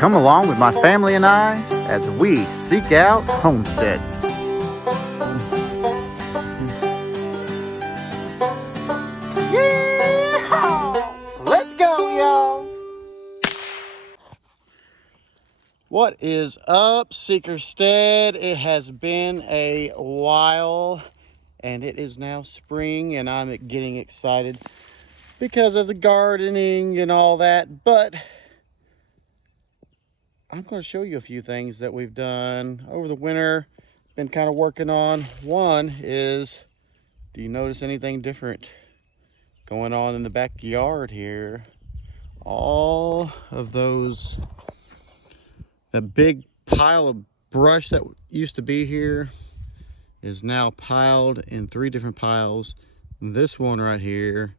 Come along with my family and I as we seek out homestead. Yeah! Let's go, y'all! What is up, Seekerstead? It has been a while, and it is now spring, and I'm getting excited because of the gardening and all that, but I'm going to show you a few things that we've done over the winter, been kind of working on. One is, do you notice anything different going on in the backyard here? All of those, that big pile of brush that used to be here is now piled in 3 different piles. This one right here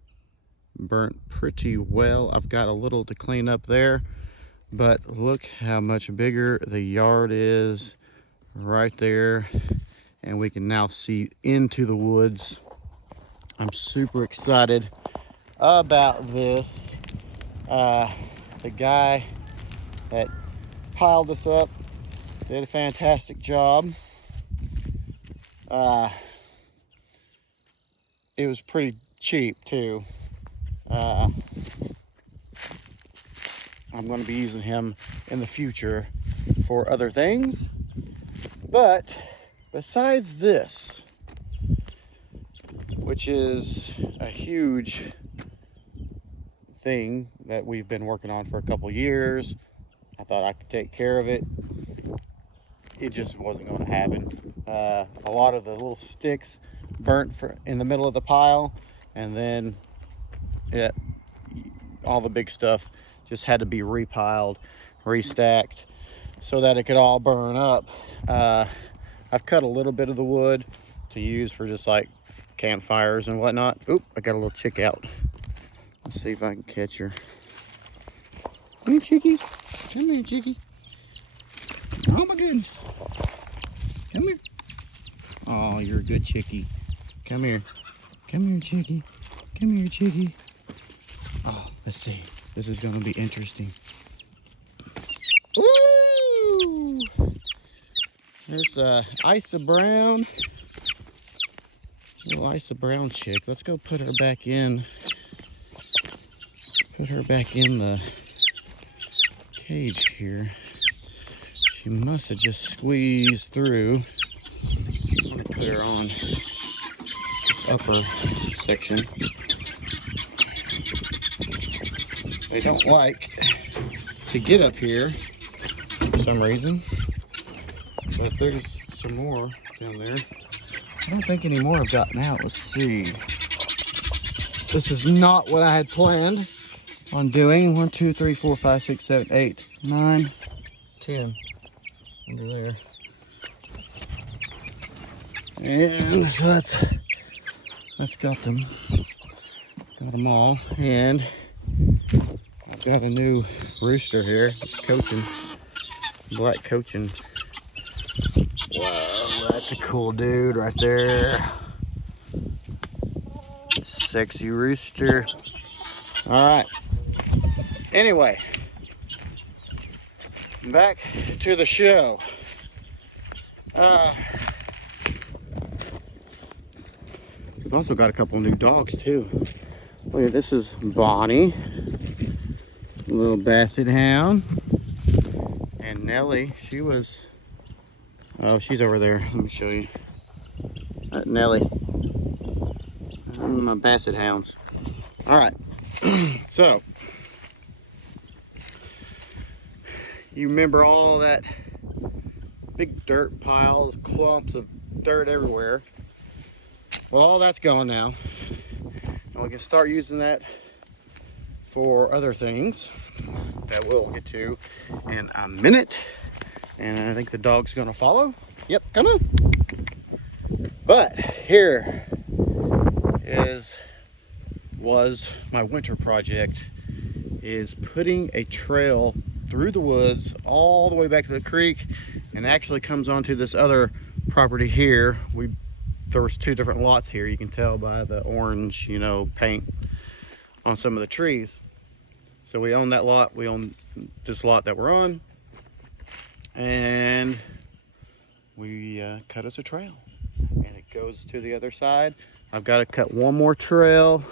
burnt pretty well. I've got a little to clean up there, but look how much bigger the yard is right there, and we can now see into the woods. I'm super excited about this. The guy that piled this up did a fantastic job. It was pretty cheap too. I'm going to be using him in the future for other things. But besides this, which is a huge thing that we've been working on for a couple years, I thought I could take care of it. It just wasn't going to happen. A lot of the little sticks burnt in the middle of the pile, and then all the big stuff just had to be repiled, restacked, so that it could all burn up. I've cut a little bit of the wood to use for just like campfires and whatnot. Oop, I got a little chick out. Let's see if I can catch her. Come here, chickie. Come here, chickie. Oh my goodness. Come here. Oh, you're a good chickie. Come here. Come here, chickie. Come here, chickie. Oh, let's see. This is going to be interesting. Woo! There's Isa Brown. Little Isa Brown chick. Let's go put her back in. Put her back in the cage here. She must have just squeezed through. I'm going to put her on this upper section. They don't like to get up here for some reason, but there's some more down there. I don't think any more have gotten out. Let's see. This is not what I had planned on doing. 1, 2, 3, 4, 5, 6, 7, 8, 9, 10 under there. And so that's got them all. And I've got a new rooster here. He's coaching, black coaching. Wow, that's a cool dude right there. Sexy rooster. All right. Anyway, back to the show. We've also got a couple new dogs too. Look at this, is Bonnie, a little basset hound, and Nellie. She was, oh, she's over there. Let me show you. Nellie. My basset hounds. All right. So, you remember all that big dirt piles, clumps of dirt everywhere? Well, all that's gone now. And we can start using that for other things that we'll get to in a minute. And I think the dog's gonna follow. Yep, come on. But here was my winter project, is putting a trail through the woods all the way back to the creek, and actually comes onto this other property here. There was 2 different lots here. You can tell by the orange, paint on some of the trees. So we own that lot. We own this lot that we're on, and we cut us a trail, and it goes to the other side. I've got to cut one more trail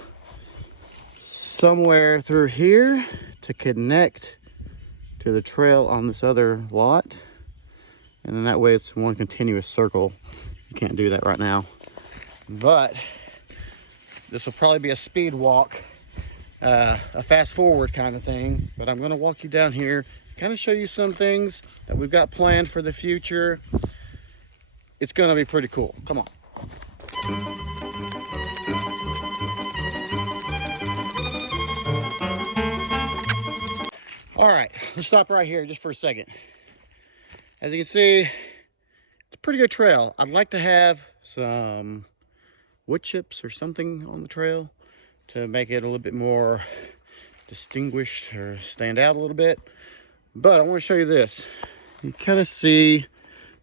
somewhere through here to connect to the trail on this other lot, and then that way it's one continuous circle. You can't do that right now, but this will probably be a speed walk, a fast forward kind of thing. But I'm going to walk you down here, kind of show you some things that we've got planned for the future. It's going to be pretty cool. Come on. All right, let's stop right here just for a second. As you can see, it's a pretty good trail. I'd like to have some wood chips or something on the trail to make it a little bit more distinguished or stand out a little bit. But I want to show you this. You kind of see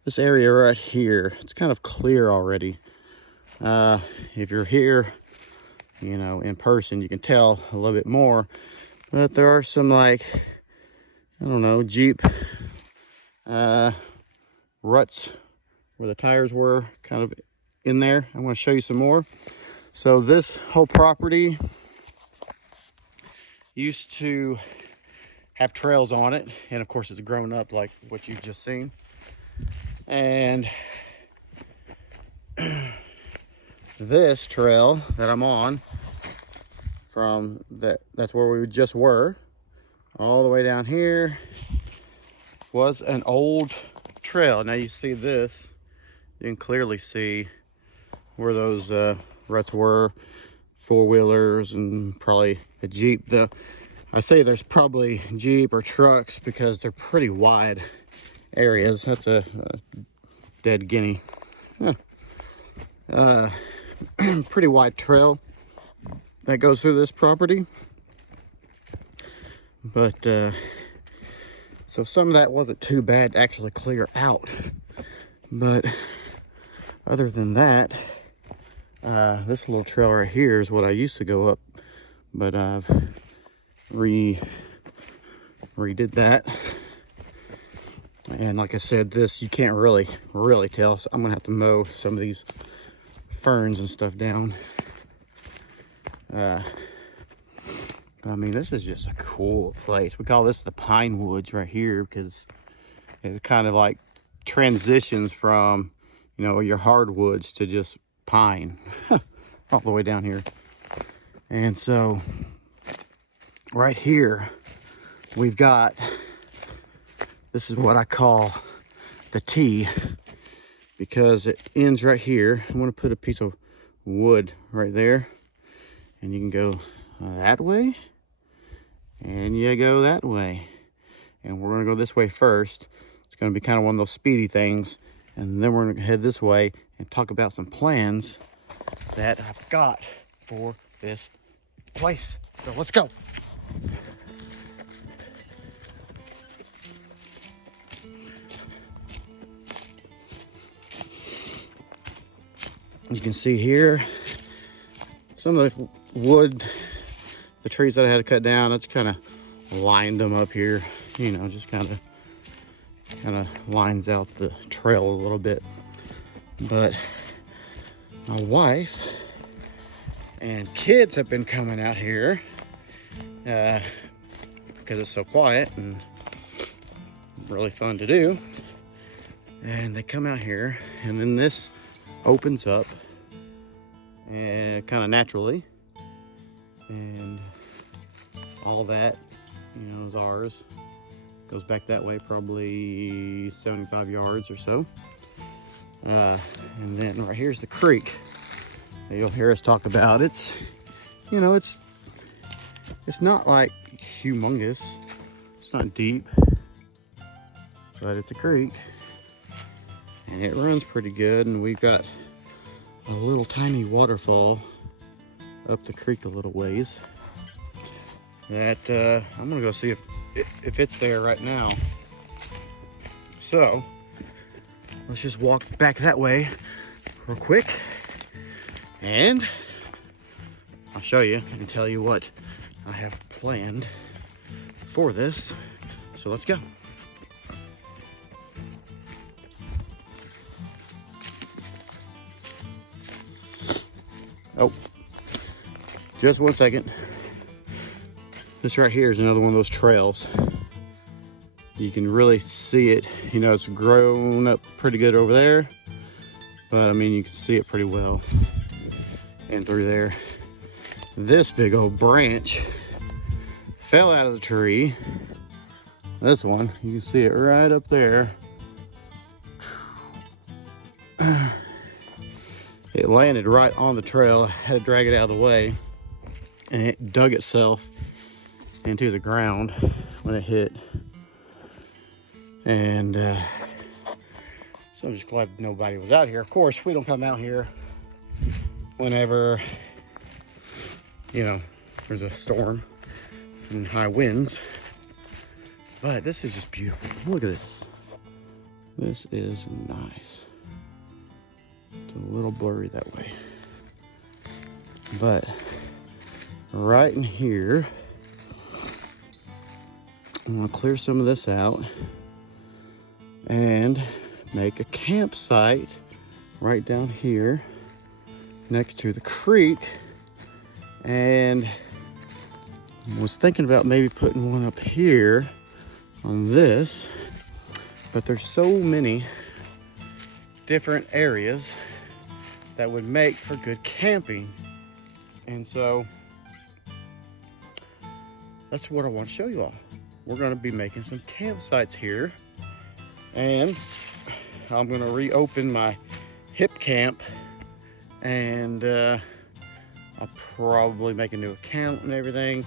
this area right here. It's kind of clear already. If you're here, you know, in person, you can tell a little bit more. But there are some, like, I don't know, Jeep ruts where the tires were kind of in there. I want to show you some more. So this whole property used to have trails on it, and of course it's grown up like what you've just seen. And this trail that I'm on, from that's where we just were, all the way down here, was an old trail. Now you see this, you can clearly see where those ruts were, four-wheelers and probably a Jeep. I say there's probably Jeep or trucks because they're pretty wide areas. That's a dead guinea. Huh. Pretty wide trail that goes through this property. But so some of that wasn't too bad to actually clear out. But other than that, this little trail right here is what I used to go up, but I've redid that. And like I said, this you can't really tell, so I'm gonna have to mow some of these ferns and stuff down. I mean, this is just a cool place. We call this the Pine Woods right here because it kind of like transitions from, you know, your hardwoods to just pine all the way down here. And so right here we've got, this is what I call the T, because it ends right here. I'm going to put a piece of wood right there, and you can go that way, and you go that way, and we're going to go this way first. It's going to be kind of one of those speedy things, and then we're going to head this way and talk about some plans that I've got for this place. So let's go. You can see here some of the wood, the trees that I had to cut down. It's kind of lined them up here, you know, just kind of lines out the trail a little bit. But my wife and kids have been coming out here because it's so quiet and really fun to do. And they come out here, and then this opens up and kind of naturally, and all that, you know, is ours. Goes back that way probably 75 yards or so. And then right here's the creek that you'll hear us talk about. It's, you know, it's not like humongous, it's not deep, but it's a creek and it runs pretty good. And we've got a little tiny waterfall up the creek a little ways that I'm gonna go see if it's there right now. So let's just walk back that way real quick, and I'll show you and tell you what I have planned for this. So let's go. Oh, just 1 second. This right here is another one of those trails. You can really see it. You know, it's grown up pretty good over there, but I mean, you can see it pretty well. And through there, this big old branch fell out of the tree. This one, you can see it right up there. It landed right on the trail. I had to drag it out of the way, and it dug itself into the ground when it hit. And so I'm just glad nobody was out here. Of course, we don't come out here whenever, you know, there's a storm and high winds. But this is just beautiful. Look at this. This is nice. It's a little blurry that way. But right in here, I'm gonna clear some of this out and make a campsite right down here next to the creek. And I was thinking about maybe putting one up here on this, but there's so many different areas that would make for good camping. And so that's what I want to show you all. We're going to be making some campsites here, and I'm going to reopen my hip camp, and I'll probably make a new account and everything,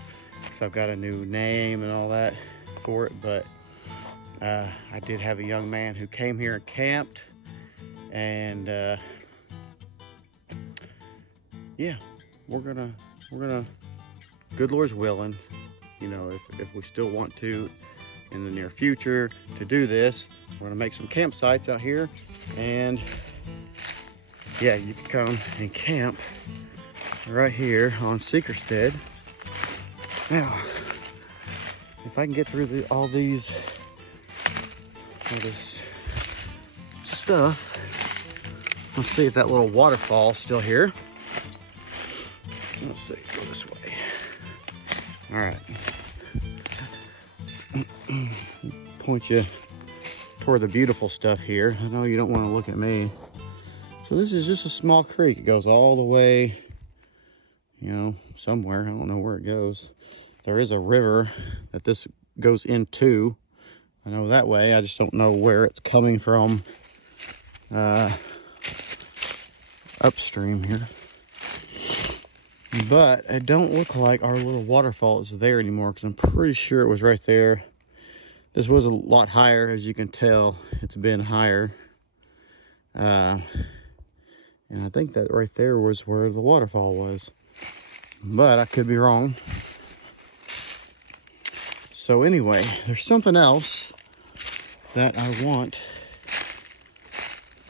so I've got a new name and all that for it. But I did have a young man who came here and camped, and yeah, we're gonna, good Lord's willing, you know, if we still want to in the near future to do this, we're gonna make some campsites out here. And yeah, you can come and camp right here on Seekerstead. Now, if I can get through all this stuff, let's see if that little waterfall's still here. Let's see, go this way. All right. Point you toward the beautiful stuff here. I know you don't want to look at me. So this is just a small creek. It goes all the way, you know, somewhere. I don't know where it goes. There is a river that this goes into. I know that way. I just don't know where it's coming from upstream here. But it don't look like our little waterfall is there anymore, because I'm pretty sure it was right there. This was a lot higher, as you can tell. It's been higher. And I think that right there was where the waterfall was. But I could be wrong. So anyway, there's something else that I want.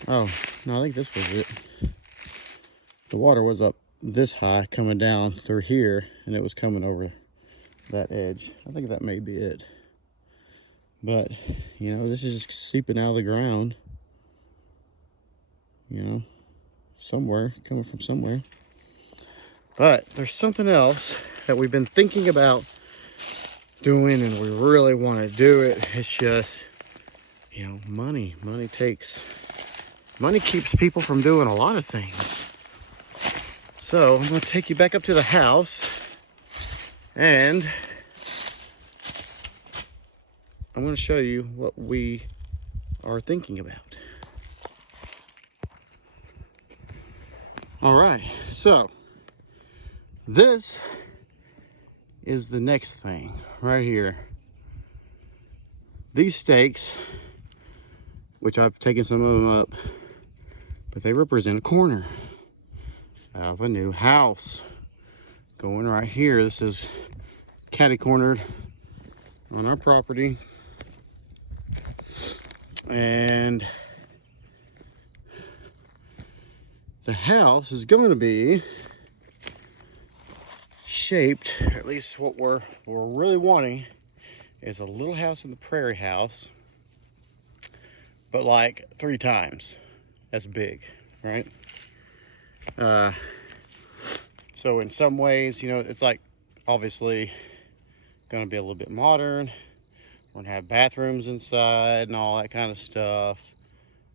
Oh, no, I think this was it. The water was up this high coming down through here, and it was coming over that edge. I think that may be it. But, you know, this is just seeping out of the ground. You know, somewhere, coming from somewhere. But there's something else that we've been thinking about doing, and we really want to do it. It's just, you know, money. Money keeps people from doing a lot of things. So I'm going to take you back up to the house, and I'm going to show you what we are thinking about. All right, so this is the next thing right here. These stakes, which I've taken some of them up, but they represent a corner of a new house going right here. This is catty cornered on our property, and the house is going to be shaped, at least what we're really wanting is a little house in the prairie house, but like 3 times as big, right? So in some ways, you know, it's like obviously going to be a little bit modern. We're going to have bathrooms inside and all that kind of stuff.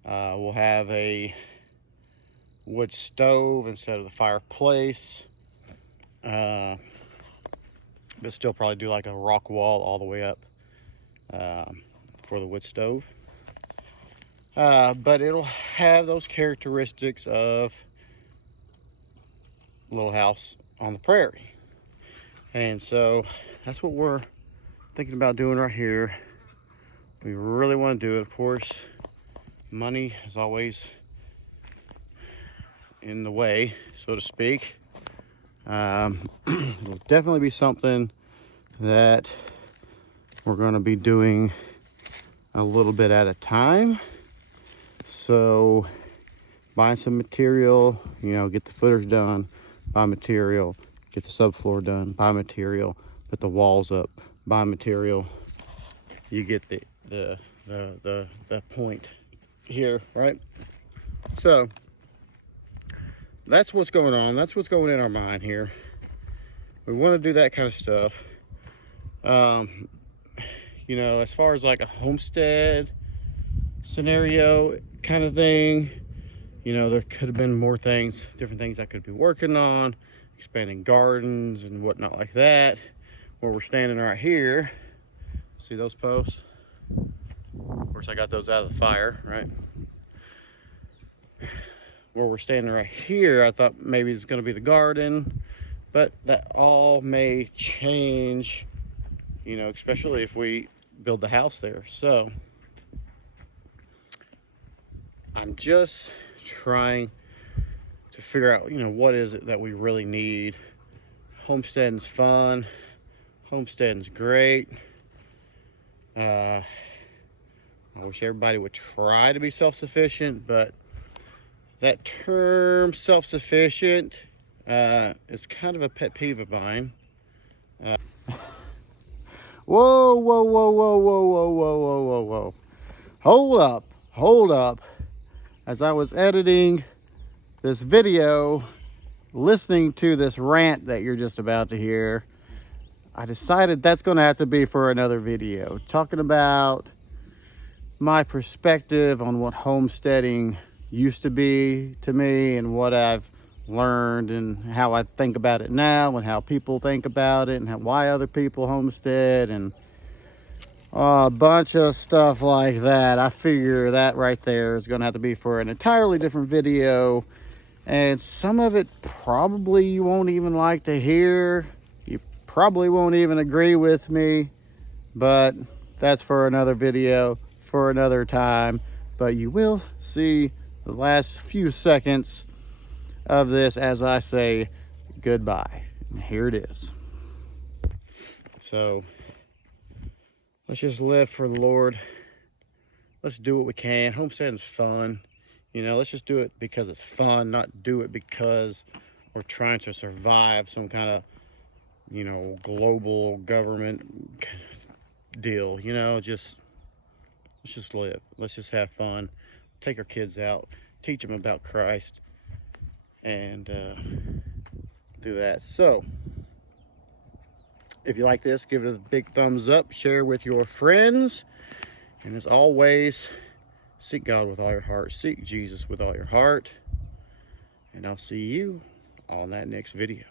We'll have a wood stove instead of the fireplace. But still probably do like a rock wall all the way up for the wood stove. But it'll have those characteristics of Little House on the Prairie. And so that's what we're thinking about doing right here. We really want to do it. Of course, money is always in the way, so to speak. It'll definitely be something that we're going to be doing a little bit at a time. So buying some material, you know, get the footers done, buy material, get the subfloor done, buy material, put the walls up, buy material. You get the point here, right? So that's what's going on. That's what's going in our mind here. We want to do that kind of stuff. You know, as far as like a homestead scenario kind of thing, you know, there could have been more things, different things I could be working on, expanding gardens and whatnot like that. Where we're standing right here, see those posts? Of course, I got those out of the fire, right? Where we're standing right here, I thought maybe it's going to be the garden, but that all may change, you know, especially if we build the house there. So I'm just trying to figure out, you know, what is it that we really need. Homesteading's fun. Homesteading's great. I wish everybody would try to be self-sufficient, but that term self-sufficient is kind of a pet peeve of mine. Whoa, whoa, whoa, whoa, whoa, whoa, whoa, whoa, whoa, whoa. Hold up. As I was editing this video, listening to this rant that you're just about to hear, I decided that's going to have to be for another video, talking about my perspective on what homesteading used to be to me and what I've learned and how I think about it now and how people think about it and why other people homestead and a bunch of stuff like that. I figure that right there is going to have to be for an entirely different video, and some of it probably you won't even like to hear. You probably won't even agree with me, but that's for another video, for another time. But you will see the last few seconds of this as I say goodbye. And here it is. So let's just live for the Lord. Let's do what we can. Homesteading's fun. You know, let's just do it because it's fun, not do it because we're trying to survive some kind of, you know, global government deal. You know, let's just live. Let's just have fun. Take our kids out, teach them about Christ, and do that. So if you like this, give it a big thumbs up, share with your friends, and as always, seek God with all your heart, seek Jesus with all your heart, and I'll see you on that next video.